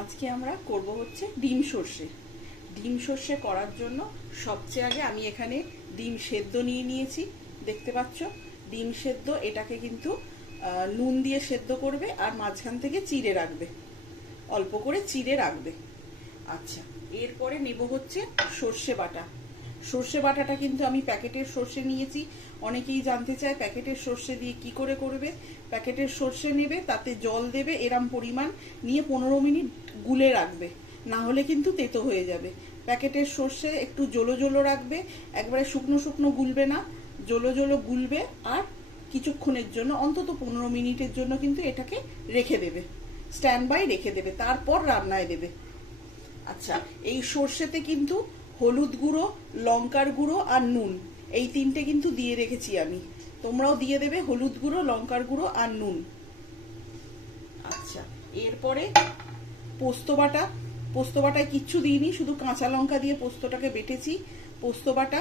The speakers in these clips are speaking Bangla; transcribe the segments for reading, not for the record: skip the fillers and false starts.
আজকে আমরা করব হচ্ছে ডিম সর্ষে। ডিম সর্ষে করার জন্য সবচেয়ে আগে আমি এখানে ডিম সেদ্ধ নিয়ে নিয়েছি, দেখতে পাচ্ছ। ডিম সেদ্ধ, এটাকে কিন্তু নুন দিয়ে সেদ্ধ করবে আর মাঝখান থেকে চিড়ে রাখবে, অল্প করে চিড়ে রাখবে। আচ্ছা, এরপরে নেব হচ্ছে সর্ষে বাটা। সর্ষে বাটাটা কিন্তু আমি প্যাকেটের সর্ষে নিয়েছি। অনেকেই জানতে চায় প্যাকেটের সর্ষে দিয়ে কি করে করবে। প্যাকেটের সর্ষে নেবে, তাতে জল দেবে এরম পরিমাণ, নিয়ে 15 মিনিট গুলে রাখবে, না হলে কিন্তু তেতো হয়ে যাবে। প্যাকেটের সর্ষে একটু জলো জলো রাখবে, একবারে শুকনো শুকনো গুলবে না, জলো জলো গুলবে। আর কিছুক্ষণের জন্য, অন্তত 15 মিনিটের জন্য কিন্তু এটাকে রেখে দেবে, স্ট্যান্ড বাই রেখে দেবে, তারপর রান্নায় দেবে। আচ্ছা, এই সর্ষেতে কিন্তু হলুদ গুঁড়ো, লঙ্কার গুঁড়ো আর নুন, এই তিনটে কিন্তু দিয়ে রেখেছি আমি। তোমরাও দিয়ে দেবে হলুদ গুঁড়ো, লঙ্কার গুঁড়ো আর নুন। আচ্ছা, এরপরে পোস্ত বাটা। পোস্ত বাটায় কিচ্ছু দিইনি, শুধু কাঁচা লঙ্কা দিয়ে পোস্তটাকে বেটেছি। পোস্ত বাটা।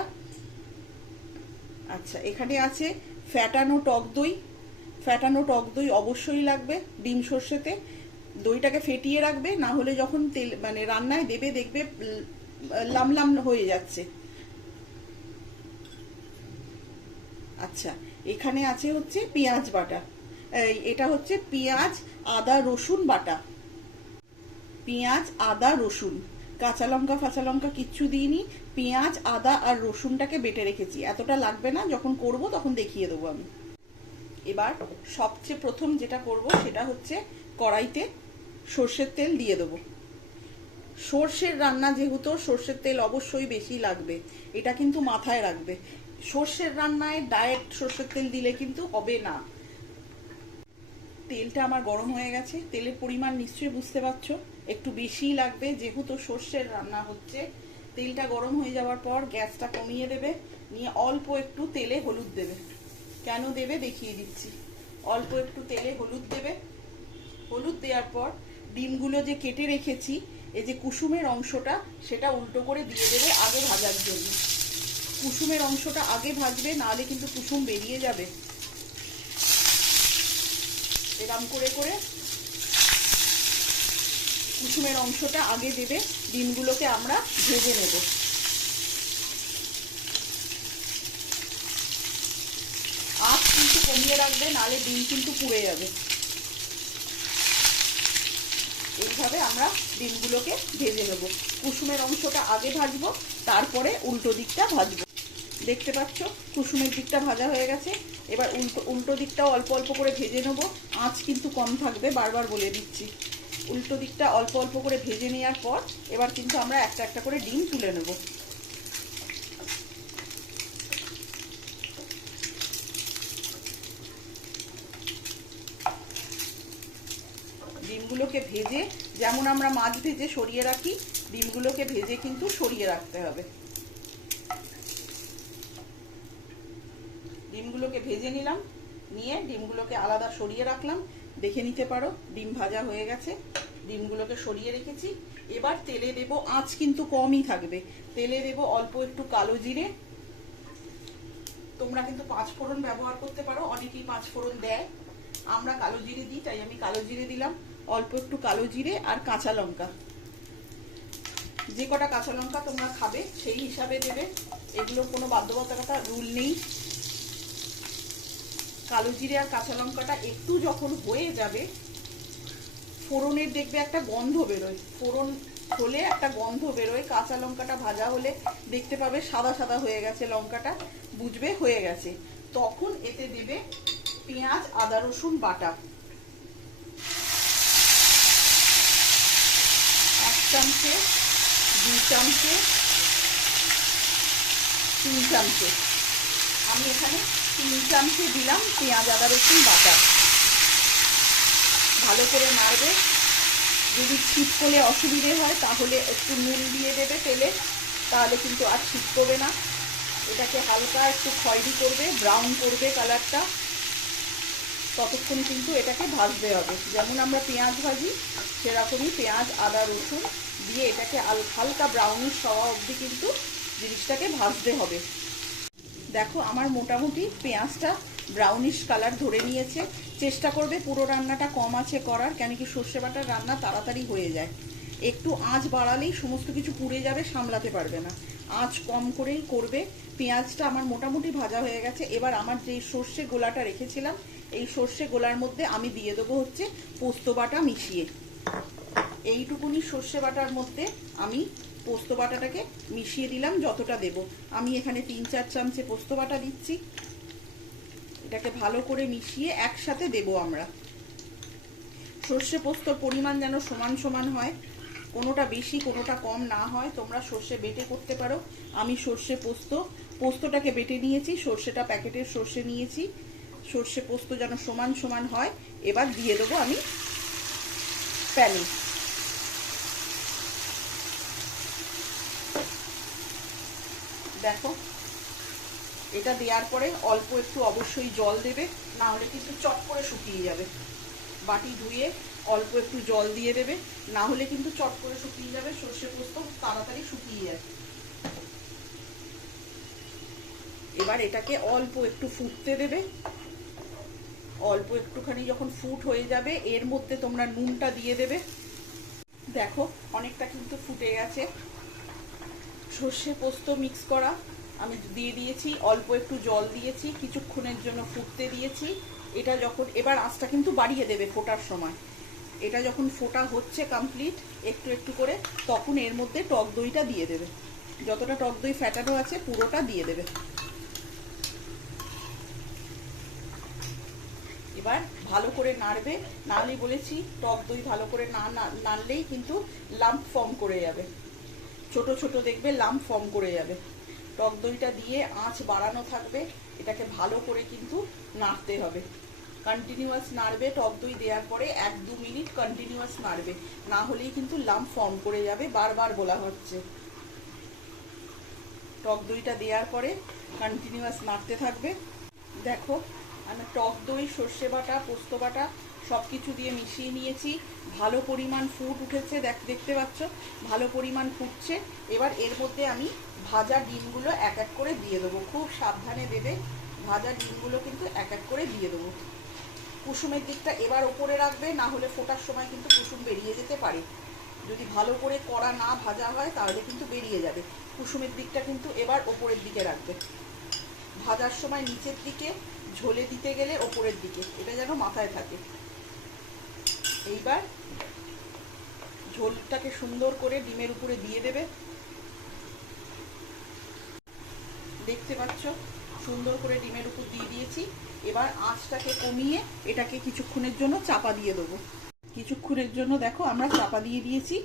আচ্ছা, এখানে আছে ফ্যাটানো টক দই। ফ্যাটানো টক দই অবশ্যই লাগবে ডিম সর্ষেতে। দইটাকে ফেটিয়ে রাখবে, না হলে যখন তেল মানে রান্নায় দেবে দেখবে লামলাম হয়ে যাচ্ছে। আচ্ছা, এখানে আছে হচ্ছে পেঁয়াজ বাটা। এটা হচ্ছে পেঁয়াজ, আদা, রসুন বাটা। পেঁয়াজ, আদা, রসুন, কাঁচা লঙ্কা ফাঁচা লঙ্কা কিচ্ছু দিইনি। পেঁয়াজ, আদা আর রসুনটাকে বেটে রেখেছি। এতটা লাগবে না, যখন করব তখন দেখিয়ে দেবো আমি। এবার সবচেয়ে প্রথম যেটা করব সেটা হচ্ছে কড়াইতে সর্ষের তেল দিয়ে দেবো। সর্ষের রান্না যেহেতু, সর্ষের তেল অবশ্যই বেশি লাগবে, এটা কিন্তু মাথায় রাখবে। সর্ষের রান্নায় ডায়েট সর্ষের তেল দিলে কিন্তু হবে না। তেলটা আমার গরম হয়ে গেছে। তেলের পরিমাণ নিশ্চয়ই বুঝতে পারছো, একটু বেশিই লাগবে যেহেতু সর্ষের রান্না হচ্ছে। তেলটা গরম হয়ে যাওয়ার পর গ্যাসটা কমিয়ে দেবে, নিয়ে অল্প একটু তেলে হলুদ দেবে। কেন দেবে দেখিয়ে দিচ্ছি। অল্প একটু তেলে হলুদ দেবে। হলুদ দেওয়ার পর ডিমগুলো যে কেটে রেখেছি, এই যে কুসুমের অংশটা, সেটা উল্টো করে দিয়ে দেবে আগে ভাজার জন্য। কুসুমের অংশটা আগে ভাজবে, নাহলে কিন্তু কুসুম বেরিয়ে যাবে। এরম করে করে কুসুমের অংশটা আগে দেবে। ডিমগুলোকে আমরা ভেজে নেব। আঁচ কিন্তু কমিয়ে রাখবে, নাহলে ডিম কিন্তু পুড়ে যাবে। এইভাবে আমরা ডিমগুলোকে ভেজে নেব। কুসুমের অংশটা আগে ভাজবো, তারপরে উল্টো দিকটা ভাজবো। দেখতে পাচ্ছ কুসুমের দিকটা ভাজা হয়ে গেছে। এবার উল্টো দিকটাও অল্প অল্প করে ভেজে নেব। আঁচ কিন্তু কম থাকবে, বারবার বলে দিচ্ছি। উল্টো দিকটা অল্প অল্প করে ভেজে নেওয়ার পর এবার কিন্তু আমরা একটা একটা করে ডিম তুলে নেব। ডিমগুলোকে ভেজে, যেমন আমরা মাছ ভেজে সরিয়ে রাখি, ডিমগুলোকে ভেজে কিন্তু সরিয়ে রাখতে হবে। ডিমগুলোকে ভেজে নিলাম, নিয়ে ডিমগুলোকে আলাদা সরিয়ে রাখলাম। দেখে নিতে পারো ডিম ভাজা হয়ে গেছে। ডিমগুলোকে সরিয়ে রেখেছি। এবার তেলে দেব, আঁচ কিন্তু কমই থাকবে। তেলে দেব অল্প একটু কালো জিরে। তোমরা কিন্তু 5 ফোড়ন ব্যবহার করতে পারো, অনেকেই 5 ফোড়ন দেয়। আমরা কালো জিরে দিই, তাই আমি কালো জিরে দিলাম। অল্প একটু কালো জিরে আর কাঁচা লঙ্কা, যে কটা কাঁচা লঙ্কা তোমরা খাবে সেই হিসাবে দেবে, এগুলো কোনো বাধ্যবাধকতা রুল নেই। কালো জিরে আর কাঁচা লঙ্কাটা একটু যখন হয়ে যাবে, ফোড়নের দেখবে একটা গন্ধ বেরোয়। ফোড়ন হলে একটা গন্ধ বেরোয়। কাঁচা লঙ্কাটা ভাজা হলে দেখতে পাবে সাদা সাদা হয়ে গেছে লঙ্কাটা, বুঝবে হয়ে গেছে। তখন এতে দেবে পেঁয়াজ, আদা, রসুন বাটা। 1 চামচে, 2 চামচে, 3 চামচে। আমি এখানে 3 চামচে দিলাম পেঁয়াজ, আদা, রসুন বাটা। ভালো করে নাড়বে। যদি ছিটকলে অসুবিধে হয় তাহলে একটু নুন দিয়ে দেবে তেলে, তাহলে কিন্তু আর ছিটকবে না। এটাকে হালকা একটু খয়েরি করবে, ব্রাউন করবে কালারটা। ততক্ষণ কিন্তু এটাকে ভাজতে হবে। যেমন আমরা পেঁয়াজ ভাজি, সেরকমই পেঁয়াজ, আদা, রসুন দিয়ে এটাকে হালকা ব্রাউনিশ হওয়া অবধি কিন্তু জিনিসটাকে ভাজতে হবে। দেখো আমার মোটামুটি পেঁয়াজটা ব্রাউনিশ কালার ধরে নিয়েছে। চেষ্টা করবে পুরো রান্নাটা কম আঁচে করার, কেন কি সর্ষে বাটার রান্না তাড়াতাড়ি হয়ে যায়। একটু আঁচ বাড়ালেই সমস্ত কিছু পুড়ে যাবে, সামলাতে পারবে না। আঁচ কম করেই করবে। পেঁয়াজটা আমার মোটামুটি ভাজা হয়ে গেছে। এবার আমার যে সর্ষে গোলাটা রেখেছিলাম, এই সর্ষে গোলার মধ্যে আমি দিয়ে দেবো হচ্ছে পোস্ত বাটা মিশিয়ে। এইটুকুনি সর্ষে বাটার মধ্যে আমি পোস্ত বাটাটাকে মিশিয়ে দিলাম, যতটা দেব। আমি এখানে 3-4 চামচে পোস্ত বাটা দিচ্ছি। এটাকে ভালো করে মিশিয়ে একসাথে দেব আমরা। সর্ষে পোস্তর পরিমাণ যেন সমান সমান হয়, কোনোটা বেশি কোনোটা কম না হয়। তোমরা সর্ষে বেটে করতে পারো। আমি সর্ষে পোস্তটাকে বেটে নিয়েছি, সর্ষেটা প্যাকেটের সর্ষে নিয়েছি। সর্ষে পোস্ত যেন সমান সমান হয়। এবার দিয়ে দেবো আমি প্যানে। দেখো, এটা দেওয়ার পরে অল্প একটু অবশ্যই জল দেবে, না হলে কিন্তু চট করে শুকিয়ে যাবে। বাটি ধুয়ে অল্প একটু জল দিয়ে দেবে, না হলে কিন্তু চট করে শুকিয়ে যাবে। সর্ষে পোস্ত তাড়াতাড়ি শুকিয়ে যায়। এবার এটাকে অল্প একটু ফুটতে দেবে। অল্প একটুখানি যখন ফুট হয়ে যাবে, এর মধ্যে তোমরা নুনটা দিয়ে দেবে। দেখো, অনেকটা কিন্তু ফুটে গেছে। সর্ষে পোস্ত মিক্স করা আমি দিয়ে দিয়েছি, অল্প একটু জল দিয়েছি, কিছুক্ষণের জন্য ফুটতে দিয়েছি। এটা যখন, এবার আঁচটা কিন্তু বাড়িয়ে দেবে ফোটার সময়। এটা যখন ফোটা হচ্ছে কমপ্লিট একটু একটু করে, তখন এর মধ্যে টক দইটা দিয়ে দেবে। যতটা টক দই ফ্যাটানো আছে পুরোটা দিয়ে দেবে। এবার ভালো করে নাড়বে, নাহলে বলেছি টক দই ভালো করে নাড়লেই কিন্তু লাম্প ফর্ম করে যাবে, ছোট ছোট দেখবে লাম্প ফর্ম করে যাবে। টক দইটা দিয়ে আঁচ বাড়ানো থাকবে, এটাকে ভালো করে কিন্তু নাড়তে হবে। কন্টিনিউয়াস নাড়বে, টক দই দেওয়ার পরে 1-2 মিনিট কন্টিনিউয়াস নাড়বে, না হলেই কিন্তু লাম্প ফর্ম করে যাবে। বারবার বলা হচ্ছে। টক দইটা দেওয়ার পরে কন্টিনিউয়াস নাড়তে থাকবে। দেখো, আমি টক দই, সর্ষে বাটা, পোস্ত বাটা সব কিছু দিয়ে মিশিয়ে নিয়েছি। ভালো পরিমাণ ফুট উঠেছে, দেখতে পাচ্ছ ভালো পরিমাণ ফুটছে। এবার এর মধ্যে আমি ভাজা ডিমগুলো এক এক করে দিয়ে দেবো। খুব সাবধানে দেবে, ভাজা ডিমগুলো কিন্তু এক এক করে দিয়ে দেবো। কুসুমের দিকটা এবার ওপরে রাখবে, না হলে ফোটার সময় কিন্তু কুসুম বেরিয়ে যেতে পারে। যদি ভালো করে কড়া না ভাজা হয় তাহলে কিন্তু বেরিয়ে যাবে। কুসুমের দিকটা কিন্তু এবার ওপরের দিকে রাখবে। ভাজার সময় নিচের দিকে, ঝোলে দিতে গেলে ওপরের দিকে, এটা যেন মাথায় থাকে। এইবার ঝোলটাকে সুন্দর করে ডিমের উপরে দিয়ে দেবে। দেখতে পাচ্ছ সুন্দর করে ডিমের উপর দিয়ে দিয়েছি। এবার আঁচটাকে কমিয়ে এটাকে কিছুক্ষণের জন্য চাপা দিয়ে দেবো। কিছুক্ষণের জন্য দেখো আমরা চাপা দিয়ে দিয়েছি।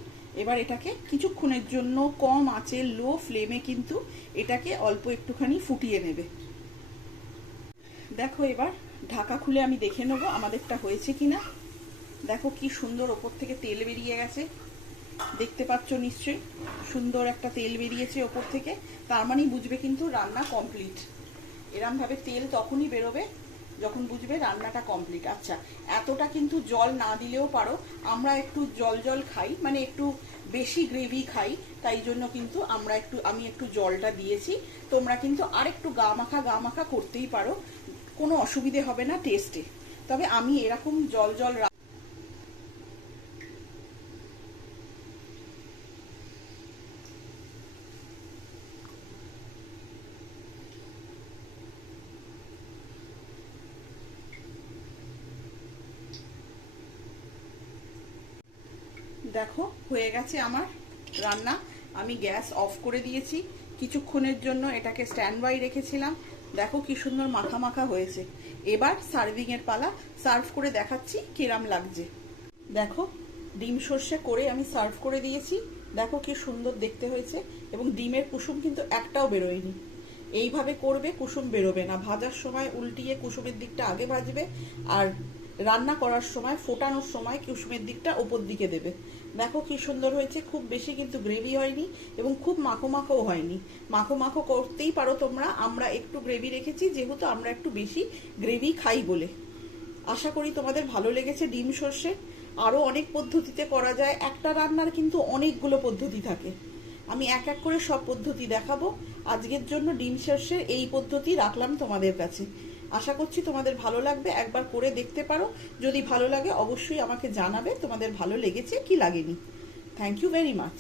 এবার এটাকে কিছুক্ষণের জন্য কম আঁচে, লো ফ্লেমে কিন্তু এটাকে অল্প একটুখানি ফুটিয়ে নেবে। দেখো, এবার ঢাকা খুলে আমি দেখে নেবো আমাদেরটা হয়েছে কিনা। দেখো কি সুন্দর ওপর থেকে তেল বেরিয়ে গেছে, দেখতে পাচ্ছ নিশ্চয়ই সুন্দর একটা তেল বেরিয়েছে ওপর থেকে। তার মানেই বুঝবে কিন্তু রান্না কমপ্লিট। এরমভাবে তেল তখনই বেরোবে যখন বুঝবে রান্নাটা কমপ্লিট। আচ্ছা, এতটা কিন্তু জল না দিলেও পারো। আমরা একটু জল জল খাই, মানে একটু বেশি গ্রেভি খাই, তাই জন্য কিন্তু আমি একটু জলটা দিয়েছি। তোমরা কিন্তু আর একটু গা মাখা করতেই পারো, কোনো অসুবিধে হবে না টেস্টে। তবে আমি এরকম জল জল দেখো হয়ে গেছে আমার রান্না। আমি গ্যাস অফ করে দিয়েছি, কিছুক্ষণের জন্য এটাকে স্ট্যান্ড বাই রেখেছিলাম। দেখো কি সুন্দর মাখা মাখা হয়েছে। এবার সার্ভিংয়ের পালা, সার্ভ করে দেখাচ্ছি কিরাম লাগছে। দেখো, ডিম সর্ষে করে আমি সার্ভ করে দিয়েছি। দেখো কি সুন্দর দেখতে হয়েছে, এবং ডিমের কুসুম কিন্তু একটাও বেরোয়নি। এইভাবে করবে, কুসুম বেরোবে না। ভাজার সময় উল্টিয়ে কুসুমের দিকটা আগে ভাজবে, আর রান্না করার সময়, ফোটানোর সময় কুসুমের দিকটা ওপর দিকে দেবে। দেখো কি সুন্দর হয়েছে। খুব বেশি কিন্তু গ্রেভি হয়নি এবং খুব মাখো মাখোও হয়নি। মাখো মাখো করতেই পারো তোমরা, আমরা একটু গ্রেভি রেখেছি যেহেতু আমরা একটু বেশি গ্রেভি খাই বলে। আশা করি তোমাদের ভালো লেগেছে ডিম সর্ষে। আরও অনেক পদ্ধতিতে করা যায়, একটা রান্নার কিন্তু অনেকগুলো পদ্ধতি থাকে। আমি এক এক করে সব পদ্ধতি দেখাবো। আজকের জন্য ডিম সর্ষের এই পদ্ধতি রাখলাম তোমাদের কাছে। আশা করছি তোমাদের ভালো লাগবে, একবার করে দেখতে পারো। যদি ভালো লাগে অবশ্যই আমাকে জানাবে তোমাদের ভালো লেগেছে কি লাগেনি। Thank you very much.